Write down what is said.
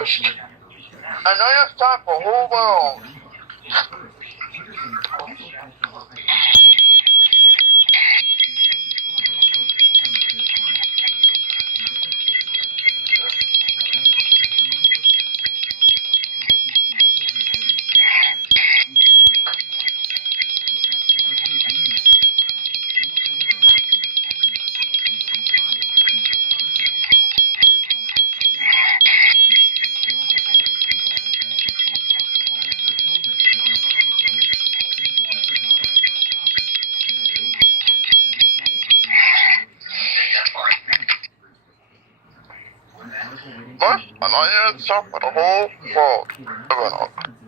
first. And then it's time for Home Alone. But I know it's time for the whole world.